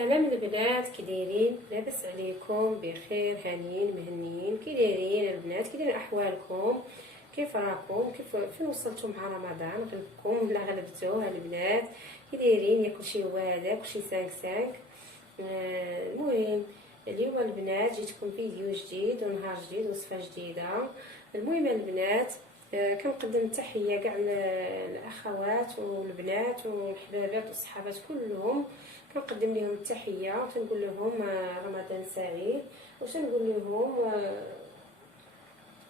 سلام البنات، كي دايرين؟ لاباس عليكم؟ بخير، هانيين مهنيين؟ كي دايرين البنات؟ كي دايرين احوالكم؟ كيف راكم؟ فين وصلتوا مع رمضان؟ غلبكم ولا غلبتوه البنات؟ كي دايرين؟ ياكل شي وادا، كلشي سانك. المهم اليوم البنات جيتكم فيديو جديد ونهار جديد وصفه جديده. المهم البنات، كنقدم تحيه كاع الاخوات والبنات والحبابات والصحابات كلهم. كنقدم لهم التحيه وتنقول لهم رمضان سعيد، وتنقول لهم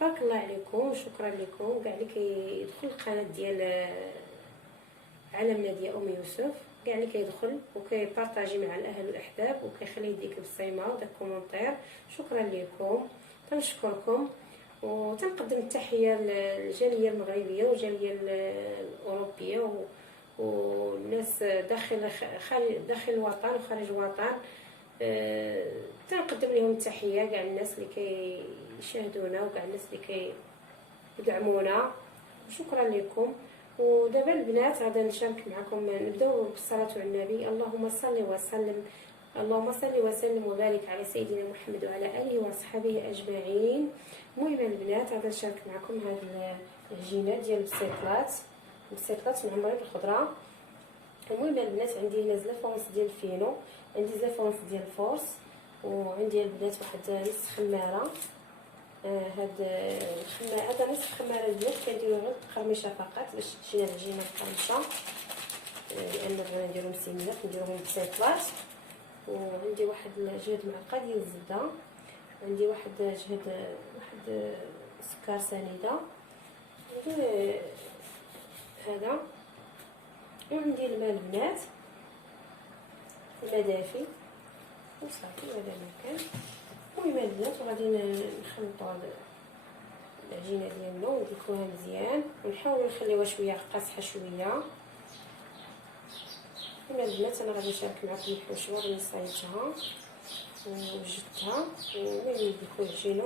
بارك الله عليكم وشكرا لكم كاع اللي كيدخل القناه ديال عالم ناديه ام يوسف، كاع اللي كيدخل وكيبارطاجي مع الاهل والاحباب وكيخلي يديك بالصيمه وداك الكومونتير. شكرا لكم، تنشكركم. وتنقدم التحيه للجاليه المغربيه والجاليه الاوروبيه والناس داخل الوطن وخارج الوطن. تنقدم لهم التحيه كاع الناس اللي كيشاهدونا وكاع الناس اللي كيدعمونا. شكرا لكم. ودابا البنات غادا نشارك معكم، نبداو بالصلاه على النبي. اللهم صل وسلم وبارك على سيدنا محمد وعلى اله واصحابه اجمعين. المهم البنات غادا نشارك معكم هاد العجينه ديال البسيطلات معمرين بالخضره. المهم البنات عندي هنا زلافونس ديال الفينو، عندي زلافونس ديال الفورس، وعندي البنات واحد نص خماره. هاد الخماره، هذا نص خماره البنات كنديرو غير قرميشه فقط باش تجينا العجينه مقرمشه، لان بغينا نديرو مسمنات نديروهم بسيطلات. وعندي واحد جهد معلقه ديال الزبده، عندي واحد سكر سنيده هذا، وعندي الماء البنات، الماء دافي وصافي هذا ما كان. المهم البنات وغادي نخلطوا العجينه ديالنا وندلكوها مزيان ونحاولوا نخليوها شويه قاصحه شويه. المهم البنات انا غادي نشارك معكم الحشوه اللي صايبتها وجدتها. المهم ندلكوا العجينه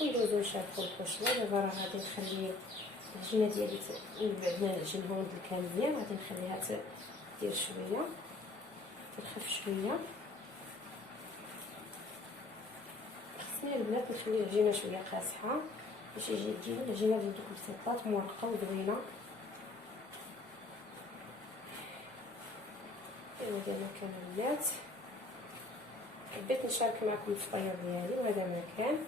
وندوزو نشاركوا الحشوه. دابا راه غادي نخلي العجينه ديالي بعدنا العجينه وندلكها مزيان، غادي نخليها دير شويه ترخف شويه. خصني البنات نخلي العجينه شويه قاصحه باش تجي العجينه ديال دوك البسيطات مورقه وزوينه. هذا ما كان البنات، حبيت نشارك معكم الفطير ديالي وهذا ما كان.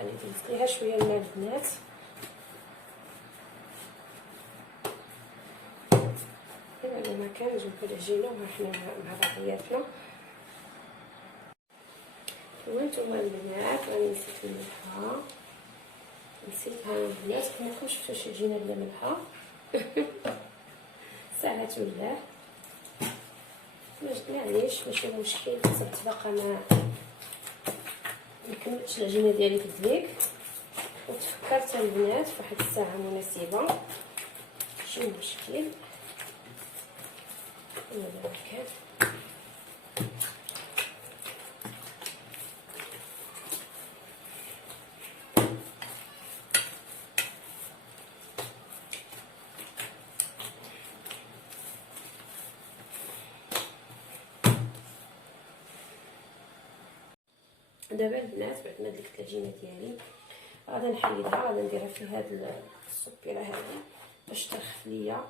درت ليها شويه الماء البنات. هذا ما كان جبت العجينه وحنا مع بعضياتنا. وانتم البنات راني نسيت الملحه، نسيتها البنات. كما شفتوا شي عجينه بلا ملحه ساعات ولا معليش ماشي مشكل. صرت باقا ما كملتش العجينه ديالي في الدليك، وتفكرت البنات في واحد الساعه مناسبه ماشي مشكل. هذا كان دابا البنات بعد ما دلكت العجينه ديالي غادا نحيدها، غادا نديرها في هاد الصبيره هادي باش ترخف ليا.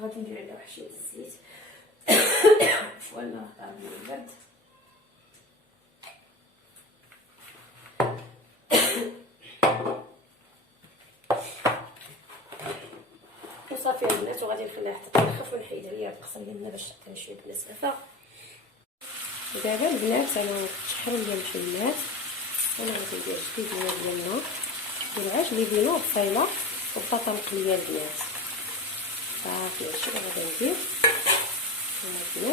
غادي ندير عليها واحد شويه الزيت عفوا ما طاب لي البرد. وصافي البنات وغادي نخليها حتى ترخف ونحيدها ليا القصر ديالنا باش تعطينا شويه بنسافه. دابا البنات انا شحال ديال الحلات انا غادي ندير الكيزينه ديالنا ديال العيش اللي بينو بصيله وبطاطا مقليه البنات. صافي هادشي اللي غادي ندير. البنات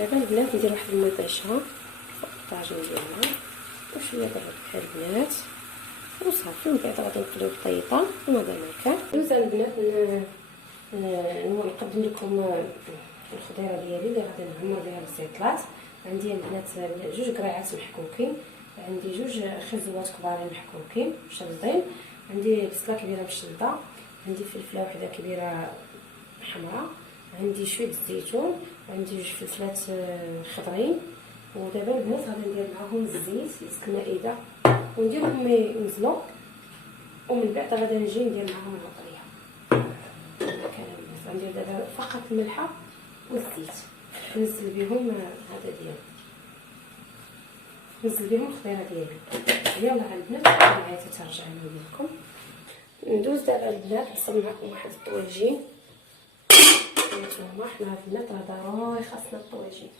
دابا البنات ندير واحد المطيشه فوق الطاجين ديالنا وشويه د الربحه البنات وصافي. ومن بعد غادي نقليو الطيطه وهذا ما كان. دوز البنات نقدم لكم الخضيره ديالي اللي غادي نعمر بها الزيتلات. عندي البنات جوج قريعات محكوكين، عندي جوج خزوات كبارين محكوكين مشلضين، عندي بصله كبيره مشلضه، عندي فلفله وحده كبيره حمراء، عندي شويه الزيتون، وعندي جوج فلفلات خضرين. ودابا البنات غادي ندير معاهم الزيت زيت المائده ونديرهم ينزلوا، ومن بعد غادي نجي ندير معاهم العطريه. غندير دابا فقط الملحه والزيت، ننزل بهم هذا ديالي، ننزل بهم الخضيره ديالي. يلا البنات معايا ترجع لكم. ندوز دابا البنات نصب معكم واحد الطويجين. نتوما حنا البنات راه ضروري خاصنا الطويجين،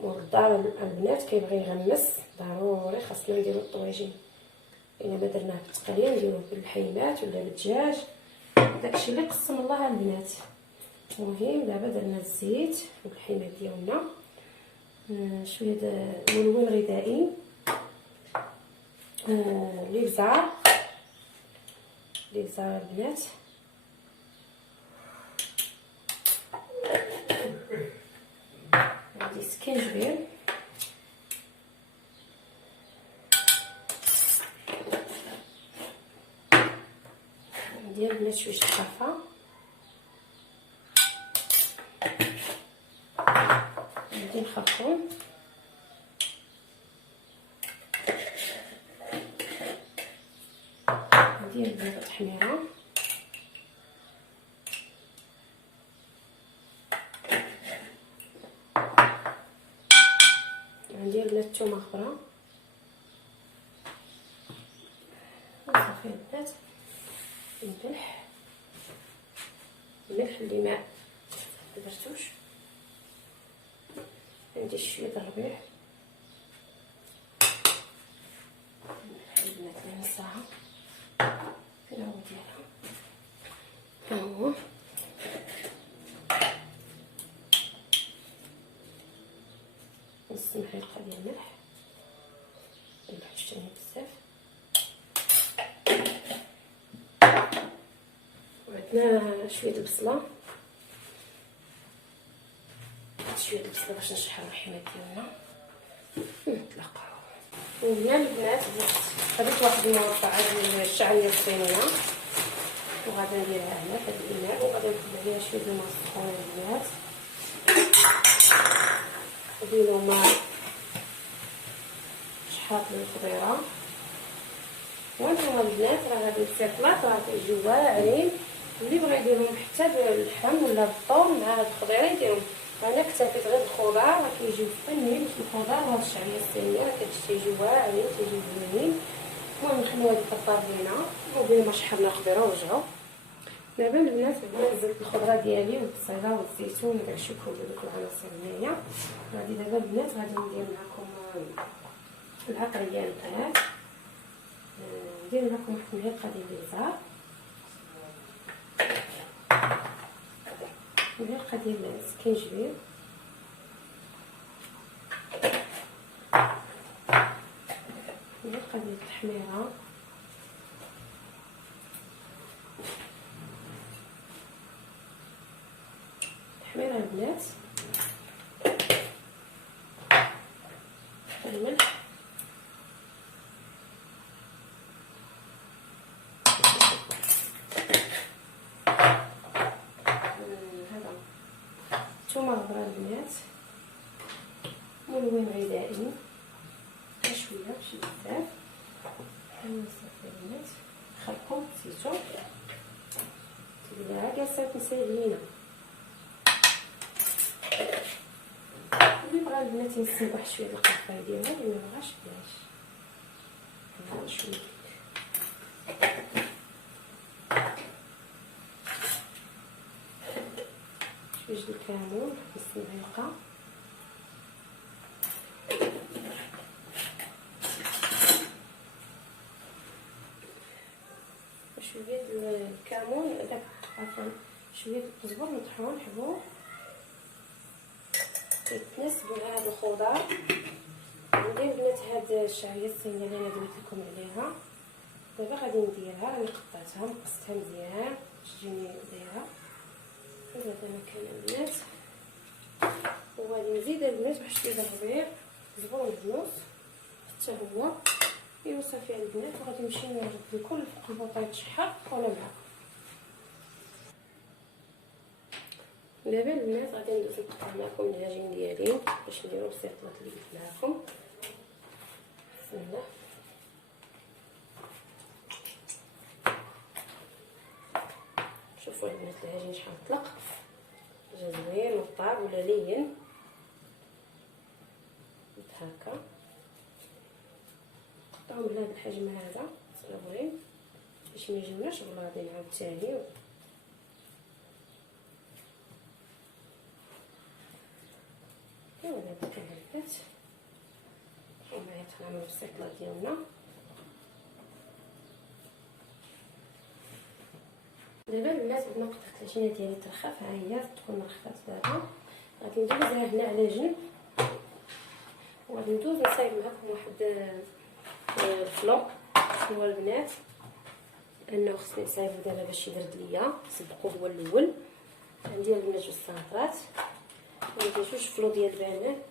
والدار البنات كيبغي يغمس ضروري خاصنا نديرو الطويجين. الا ما درناه بالتقليه نديروه باللحيمات ولا بالدجاج، داكشي اللي قسم الله البنات. المهم دابا درنا الزيت واللحيمات ديالنا، شويه د ملون غذائي، الابزار البنات، عندي سكينجبير، ندير البنات شويه شطافه، عندي الخرطوم، ندير البنات التحميره، ندير البنات الثومه خضراء وصافي البنات. الملح اللي ما درتوش، عندي شويه د الربيع، البنات اللي نصاها فين هو ديالها، ها هو نص معلقه ديال الملح، ملحتش تاني بزاف. وعندنا شويه البصله، شويه البصله باش نشحروا الحمات ديالنا نطلقوا. وهنا البنات خديت واحد المربعه ديال الشعريه الصينيه وغادي نديرها هنا في هذا الاناء، وغادي نحط عليها شويه الماء سخون البنات، نديرو ماء شحاط للخضيره. وانتم البنات راه هاد الزيتلات راه كيجيو واعرين، اللي بغى يديرهم حتى باللحم ولا بالثوم مع هاد الخضيره يديرهم. انا اكتفيت غير بالخضار، راه كيجيو فنين الخضار وهاد الشعريه الصينيه راه كتجيو واعرين كيجيو زوينين. المهم نخليو هاد الطار لينا وبين ما شحرنا الخضيره ورجعوا. دابا البنات نزلت الخضره ديالي والبصيله والزيتون وداكشي كله دوك العناصر هنايا. غادي دابا البنات غادي ندير معكم العطريه البنات، ندير معكم واحد الملعقه ديال الابزار، ملعقه ديال السكينجبير، ملعقه ديال التحميره، البنات، الملح، هذا الثومه الخضراء البنات، ملون غذائي شويه ماشي بزاف، صافي البنات خلقوا نسيتو تبدا كاسات مسالينه. اللي بغى البنات ينسيب واحد شويه القرفه ديالها، اللي ما بغاش بلاش. هذا شويه شويه د الكمون نص معلقه، شويه د الكمون داك عفوا شويه د القزبر مطحون حبوب، يتناسب مع هاد الخضر. عندي البنات هاد الشعريه الصينيه اللي انا قلت لكم عليها، دابا غادي نديرها. راني قطعتها مقصتها مزيان باش تجيني دايره هذا المكان البنات. وغادي نزيد البنات واحد شويه الربيع زبون البنوس حتى هو. ايوا صافي البنات، وغادي نمشي نورد لكم فوق البوطه يتشحر ولا معاكم. دابا البنات غادي ندوز نقطع معكم العجين ديالي باش نديرو السيطلات اللي قلت لكم. بسم الله. شوفوا البنات العجين شحال طلق، جا زوين وطاب ولا لين هكا. قطعوهم بهذا الحجم هذا صغيرين باش ما يجيوناش غلاضين عاوتاني. دابا كنهبط ومعايا تنعملو السيطلة ديالنا. دابا البنات بعد ما قطعت العجينه ديالي ترخف، ها هي تكون رخفات. دابا غادي ندوزها هنا على جنب، وغادي ندوز نصايب معكم واحد الفلو. هو البنات انه خصني نصايبو دابا باش يبرد ليا، سبقو هو الاول. عندي البنات جوج سنطرات وعندي جوج فلو ديال البنان.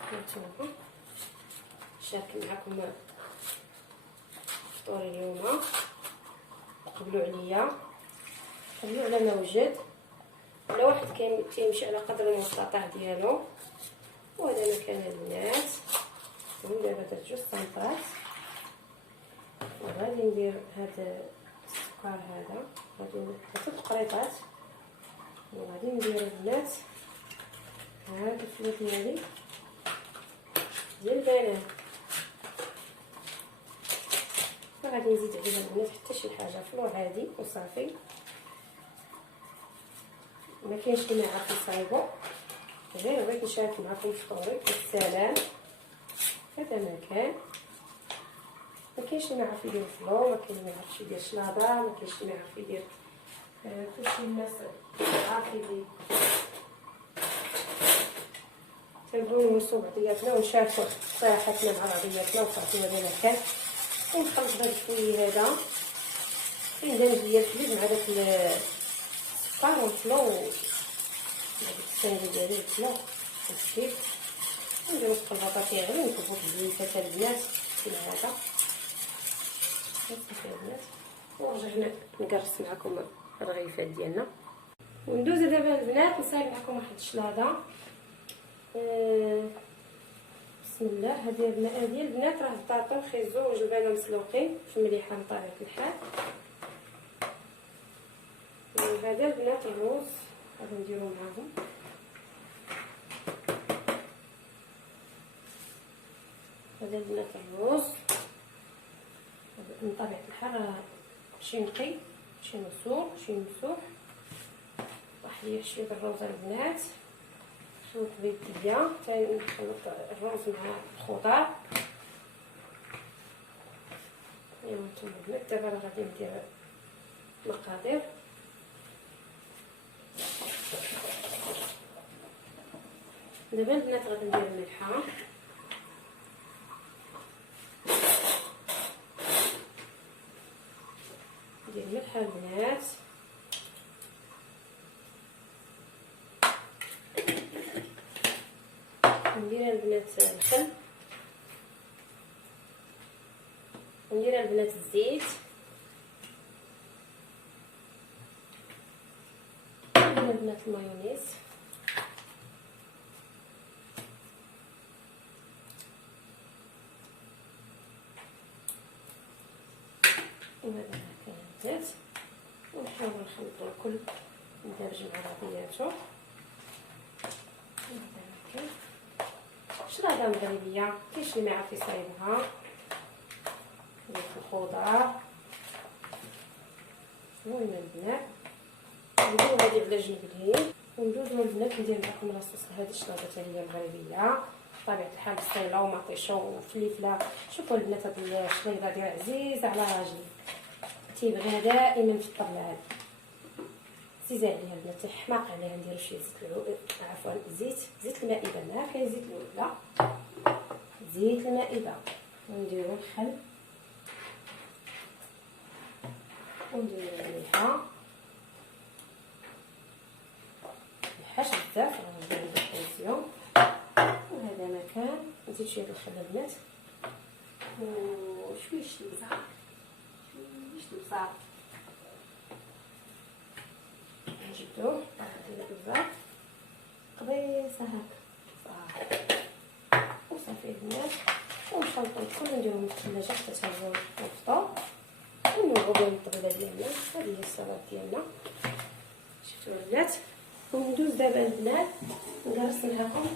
هانتوما شارك معكم فطوري اليوم. قبلوا عليا، قبلوا على ما وجد، ولا واحد كيمشي على قدر المستطاع ديالو. وهذا مكان البنات. دابا درت جوج سنطرات وغادي ندير هذا السكر هذا، غادي ندير 3 قريطات وغادي ندير البنات هاد الفلو ديالي ديال البنان. وغادي نزيد عليها البنات حتى شي حاجه فلو عادي وصافي. ما كاينش اللي ما يعرف يصايبو، غير بغيت نشارك معكم فطوري والسلام. هذا ما كاين، ما كاينش اللي ما يعرف يدير فلو، ما كاين اللي ما يعرفش يدير شلاضه، ما كاينش اللي ما يعرف يدير كلشي. الناس عارف يدير. تنبغيو نوصلو بعضياتنا ونشاركو صراحتنا مع بعضياتنا وصافي. هذا ما كان. ونخلط هذا الشويه هذا كندير ديال الحليب مع داك السكر والفلو هذيك السنجه ديالي الفلو والحليب. نديرو الخلطه كيغلي ونكبو في الزيت البنات كيما هذا صافي البنات. ورجعنا نقرص معكم الرغيفات ديالنا. وندوز دابا البنات نصايب معكم واحد الشلاضه. بسم الله. هذه المقادير البنات راه بطاطا وخيزو وجبانه مسلوقين في مليحه بطبيعه الحال. وهذا البنات الروز غادي نديرو معاهم. هذا البنات الروز من طبيعه الحال شي نقي شي مسلوق شي ممسوح. واحد شويه الروز البنات نخلط بيديا حتى نخلط الروز مع الخضر. ايوا نتوما البنات دابا راه غادي ندير المقادير. دابا البنات غادي ندير الملحه، ندير الملحه البنات، ندير البنات الخل، وندير البنات الزيت، ندير البنات المايونيز، وهذا كاين ونحاول نخلطو الكل ندرج مع بعضياتو. شلاضه مغربيه كاينش اللي ما يعرف يصايبها ديال الخضر. المهم البنات نديرو هادي على جنب لهين وندوزو البنات ندير معكم لاصوص هادي الشلاضه حتى هي مغربيه بطبيعه الحال بصيله ومطيشه وفليفله. شوفوا البنات هاد الشليضه ديال عزيزه على راجلي، تيبغيها دائما في الطبله هادي عزيزه عليا البنات حماق عليها نديرو شويه عفوا زيت المائده، ما كاين زيت لا زيت المائده، ونديرو الخل ونديرو الملحه ملحاش بزاف راه نديرو البوزيون. وهذا مكان نزيد شويه الخل البنات وشويه البزار نجبدوه هذا البزار قبيصه هكا وصافي البنات، ونخلطو الكل نديروهم في الثلاجه حتى تهزو الفطور ونوضعو بهم الطبيله ديالنا. هذه هي السلطه ديالنا شفتوا البنات. وندوز دابا البنات نجرس معكم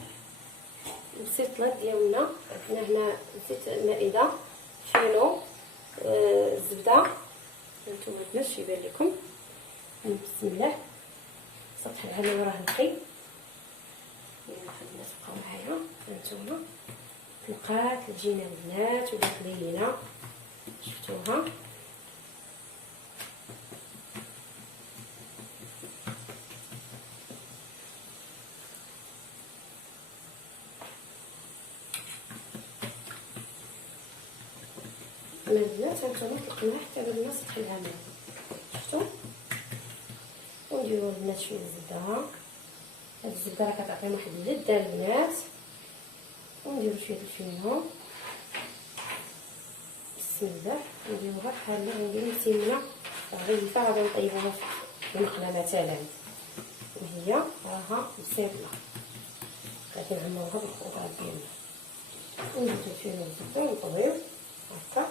السلطات ديالنا. عندنا هنا زيت المائده، فينو، الزبده، هانتوما البنات شي يبان لكم. بسم الله، سطح العمل راه نقي، الناس بقاو معايا. هانتوما تلقات الجينه البنات ولات لينه، شفتوها. انا البنات هانتوما طلقناها حتى بلنا سطح العمل، شفتوا. ونديرو البنات شويه الزبده، هاد الزبده راه كتعطينا واحد اللذه البنات. ونديرو شويه الفينو، بسم الله. نديروها بحال نديرو سمنه غليظه غادي نطيبوها في المقله مثلا، وهي راها مسيبله غادي نعمروها بالخضار ديالنا. ونزيدو الفينو والزبده ونطويو هكا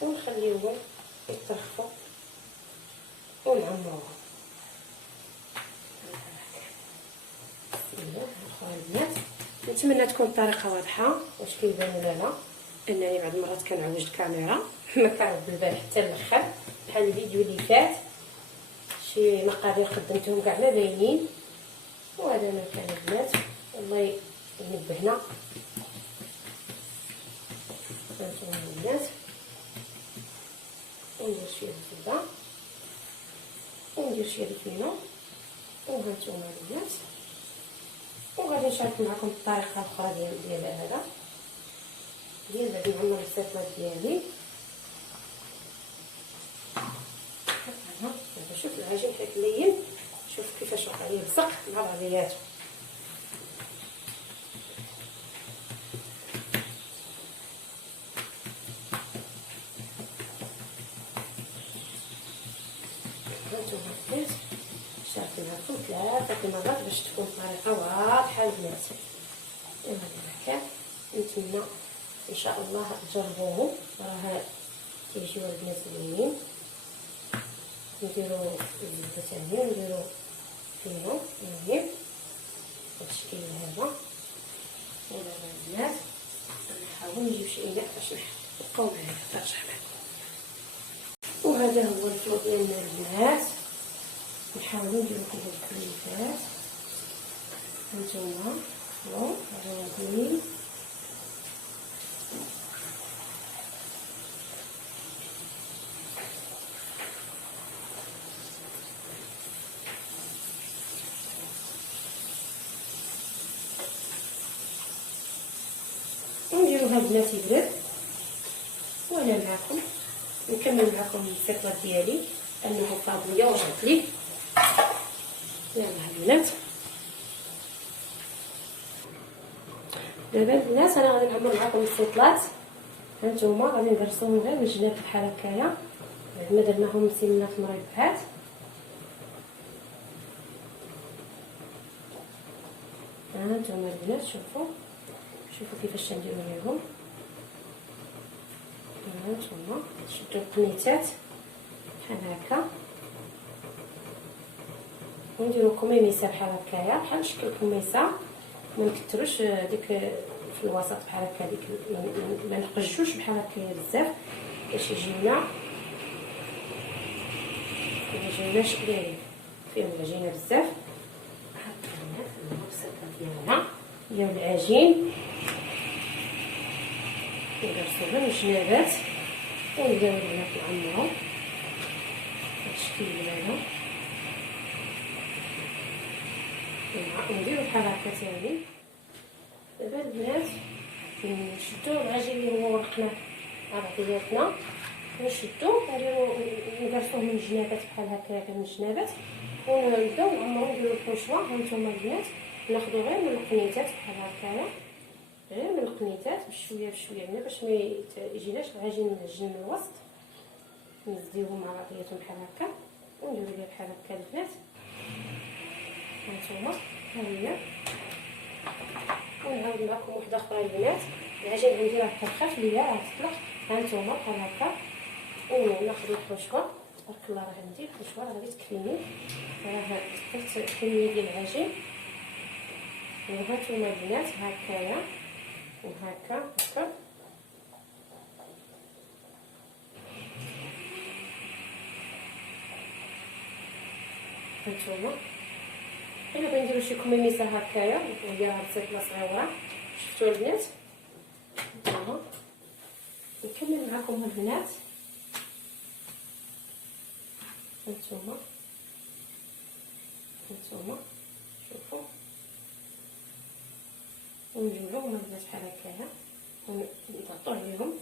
ونخليوهم يطرخوا ونعمروها. بسم الله. اخويا البنات نتمنى تكون الطريقه واضحه واش كيبان ولا لا، انني بعض المرات كنعوج الكاميرا ما كنرد البال حتى الاخر بحال الفيديو اللي فات، شي مقادير قدمتهم كاع ما باينين. وهذا ما كان البنات، الله ينبهنا. هانتوما البنات وندير شويه الزبده وندير شويه الفينو، وهانتوما البنات. وغادي نشارك معكم الطريقه الاخرى ديال هذا ديال بعد نعمر السلطات ديالي. شوف العجين حيت لين، شوف كيفاش وقع ليه بصق مع بعضياتو. هانتوما البنات شاركت معكم 3 مرات باش تكون الطريقه واضحه البنات. وهذا كان نتمنى ان شاء الله تجربوه، راه كيجيو البنات زوينين. نديرو الزبده ثاني ونديرو فينو مهم بالشكل هذا. ودابا البنات نحاول نجيب شي اناء باش نبقاو معايا نرجع معكم. وهذا هو الفلوط ديالنا البنات، نحاولوا نديرو فيه الكليفات. هانتوما فلوط غادي ونديروها البنات يبرد، وانا معكم نكمل معكم الفطله ديالي انه فاضيه وجات لي. يلا البنات دابا البنات انا غادي نعمر معكم السيطلات. هانتوما غادي نقرصوهم غير من الجناب بحال هكايا، ما درناهم سمنه في مربعات. هانتوما البنات شوفوا كيفاش نديرو ليهم. هانتوما شدوا القنيتات بحال هكا ونديرو كميميسه بحال هكايا، بحال شكل الكميسه، ما نكثروش ديك في الوسط بحال هكا، ديك ما نقجوش بحال هكايا بزاف باش يجيونا ميجيوناش دايرين فيهم العجينه بزاف. هكا البنات الوسطه ديالنا ديال العجين نقرصوها من الجنابات ونبداو البنات نعمرو بهذا الشكل هذا. ونديرو بحال هكا ثاني. دابا البنات نشدو العجين اللي هو ورقناه مع بعضياتنا، نشدو نديرو نقرصوه من الجنابات بحال هكا من الجنابات، ونبداو نعمرو نديرو الحشوه. هانتوما البنات ناخدو غير من القنيتات بحال هكايا، غير من القنيتات بشويه بشويه هنا باش ما يجيناش العجين معجن من الوسط. نزيوهم مع بعضياتهم بحال هكا ونديرو ليها بحال هكا البنات. هانتوما ها هي. ونعاود معكم وحده اخرى البنات. العجين عندي راه كرخف ليا راه تطلق. هانتوما بحال هكا وناخذ الحشوه. تبارك الله راه عندي الحشوه غادي تكفيني، راه درت كميه ديال العجين. وهانتوما البنات هكايا وهكا هكا. هانتوما الا بغينا نديرو شي كميميسه هكايا وهي بزاف صغيره. شفتوا البنات؟ هانتوما نكمل معكم البنات. هانتوما شوفوا ونجيبوهم البنات بحال هكايا ونضغطوا عليهم.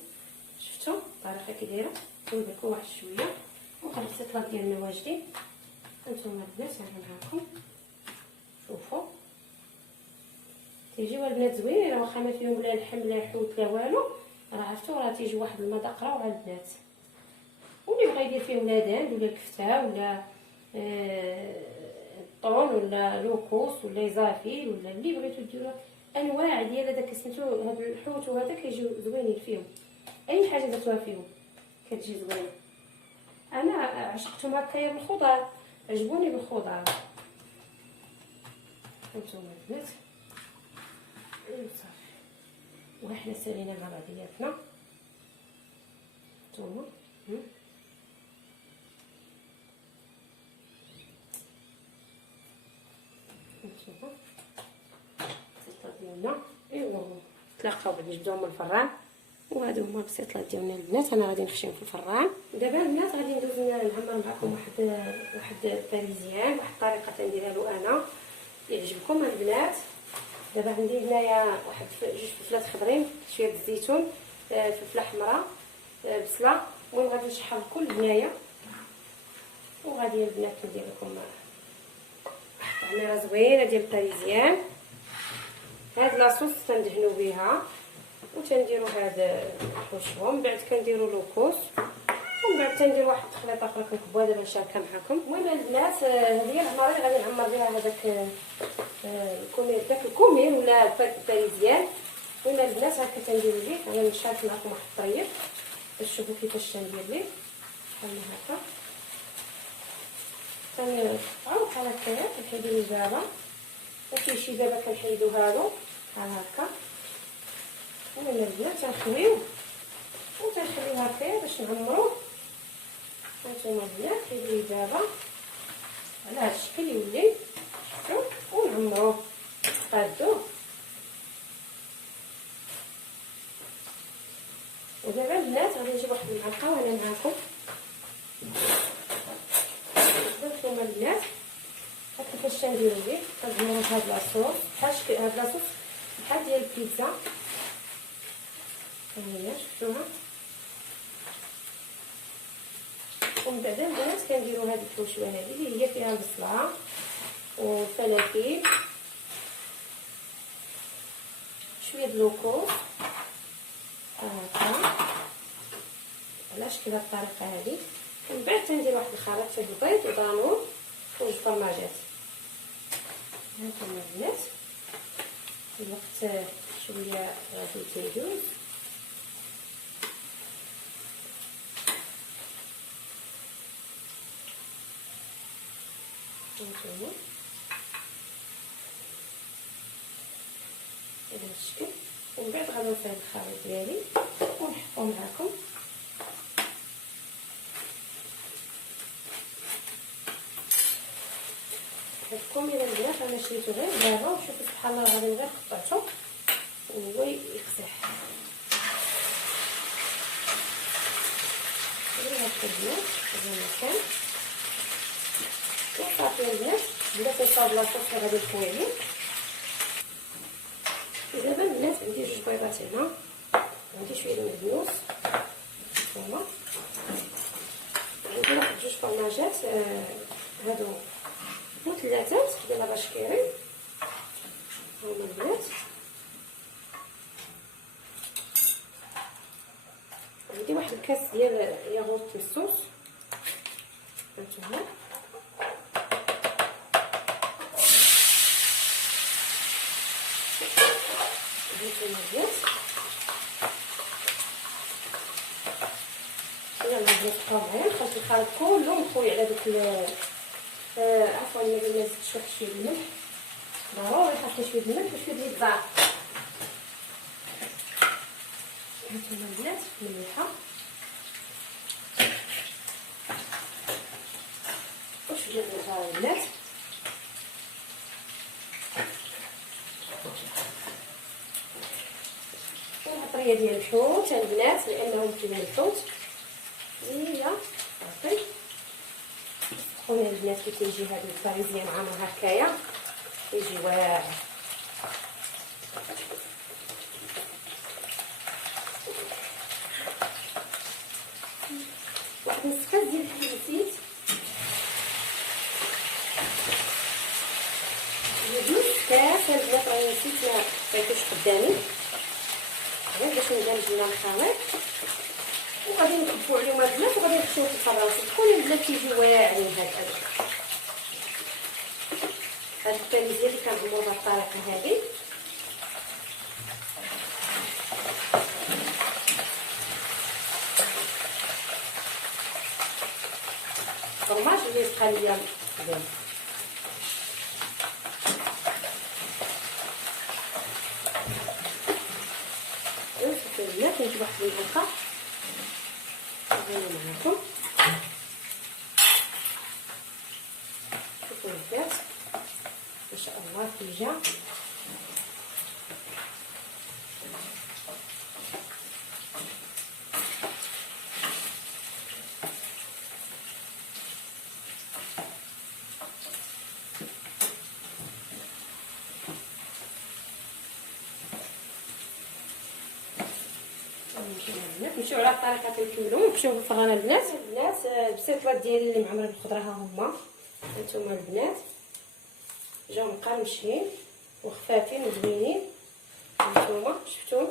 شفتوا الطريقه كي دايره؟ ونبركوا واحد شويه ونخلي حتى 3 ديالنا واجدين. هانتوما البنات هنا معكم شوفوا تيجيو البنات زوينين، واخا ما فيهم لا لحم لا حوت لا والو، راه عرفتوا راه تيجي واحد المذاق روعه البنات. واللي بغى يدير فيهم لا داند ولا الكفته ولا الطون ولا لوكوس ولا يزافيل ولا اللي بغيتو ديروا انواع ديال هذاك سميتو هاد الحوت وهذا كيجيو زوينين فيهم. اي حاجه درتوها فيهم كتجي زوينه. انا عشقتهم هكايا بالخضار، عجبوني بالخضار. هانتوما البنات صافي وحنا سالينا مع بعضياتنا. هانتوما هانتوما البسيطه ديالنا ايوا تلاقاو بعد نجبدوهم من الفران. وهادو هما البسيطات ديالنا البنات. انا غادي نخشيهم في الفران. دابا البنات غادي ندوز نعمر معكم واحد باريزيان، واحد الطريقه تنديرها له انا يعجبكم البنات. دابا عندي هنايا واحد جوج فلفلات خضرين، شويه الزيتون، فلفله حمراء، بصله. المهم غادي نشحر الكل هنايا وغادي البنات ندير لكم واحد العميره زوينه ديال الباريزيان. هاد لاصوص تندهنوا بها وتنديرو هاد الحشوه. من بعد كنديرو لوكوس ومن بعد تندير واحد الخليط اخر كنكبوها دابا نشاركها معكم. المهم البنات هذه العماره اللي غادي نعمر بها هذاك داك الكومين ولا الباريزيان. المهم البنات هكا تندير ليه. انا نشارك معكم واحد الطريق باش تشوفوا كيفاش تندير ليه. بحال هكا تنقطعو بحال هكايا كنحيدو الزبابه وفيه شي زبابه كنحيدوها له بحال هكا. المهم البنات تنخويوه وتنخليوه هكايا باش نعمروه. هانتوما البنات كيدير دابا على هذا الشكل يولي. شفتوا؟ ونعمروه قادوه. ودابا البنات غادي نجيب واحد المعلقه وانا معاكم. هانتوما البنات ها كيفاش تنديرو ليه. كنزمرو هاد لاصوص بحال شكل هاد لاصوص بحال ديال البيتزا. ها هي شفتوها. ومن بعد البنات كنديروا هاد الحشوه هذه اللي هي فيها البصله والفلافل، شويه د لوكوس هكا على شكل هاد الطريقه هذه. ومن بعد تندير واحد الخليط فيه البيض ودانون وجوج فرماجات. هانتوما البنات الوقت شويه غادي تيدوز. هانتوما بهذا الشكل. ومن بعد غادي نصايب الخليط ديالي ونحطو معاكم. هاد الكوميله البنات انا شريتو غير دابا وشوفوا سبحان الله غادي غير قطعته وهو يقسح. غير هاد البنات زي ما كان وصافي البنات بدات نصاوب لاصوص اللي غادي نخوي عليه. دابا البنات عندي 2 بيضات هنا، عندي شويه ديال البنوس هما، عندي واحد 2 فرماجات هادو مثلثات ديال لاباشكيري هما البنات. عندي واحد الكاس ديال ياغورت الصوص هانتوما. هانتوما البنات انا غادي نبقاو معايا نخلط الخليط كله ونخوي على دوك عفوا ما زدتش واحد شويه د الملح، ضروري خاصنا شويه د الملح وشويه ديال الزعتر. هانتوما البنات مليحه وشويه ديال الزعتر البنات. وعطريه ديال الحوت البنات لانهم فيهم الحوت هي صافي. خونا البنات كي كيجي هاد الباريزيان عامر هكايا كيجي واعر. واحد نص كاس ديال الحليب زيت، نص كاس البنات راني نسيت ما بقيتوش قدامي غير باش ندمج لنا الخليط، وغادي نكبوا عليهم البنات وغادي نحطوه في الفران. كل البنات كيجي واعرين هاد التميزيه اللي كنعملوها بهاد الطريقه هادي. فرماج اللي بقى ليا زين. شوفوا البنات نجيب واحد المعلقه نزينو معاكم. شوفوا البنات ما شاء الله كيجا نمشيو على الطريقه كنكملوا ونمشيو للفران البنات. البسيطلات ديالي اللي معمره بالخضره ها هما هانتوما البنات، جاو مقرمشين وخفافين وزوينين هانتوما شفتوا.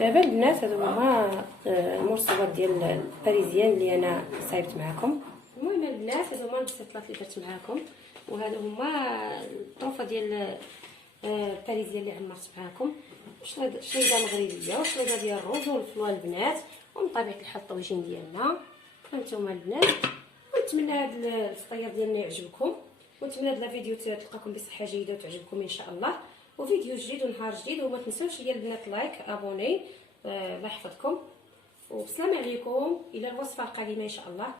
دابا البنات هادو هما المرصوبات ديال الباريزيان اللي انا صايبت معكم. المهم البنات هادو هما البسيطلات اللي درت معكم، وهادو هما الطروفه ديال الباريزيان اللي عمرت معكم. شريده مغربيه وشريده ديال الرز والفلوى البنات، ومن طبيعه الحال الطويجين ديالنا هانتوما البنات. ونتمنى هذا الفطير ديالنا يعجبكم، ونتمنى هذا الفيديو تلقاكم بصحه جيده وتعجبكم ان شاء الله. وفيديو جديد ونهار جديد، وما تنسوش يا البنات لايك ابوني. الله يحفظكم وبسلام عليكم الى الوصفه القادمه ان شاء الله.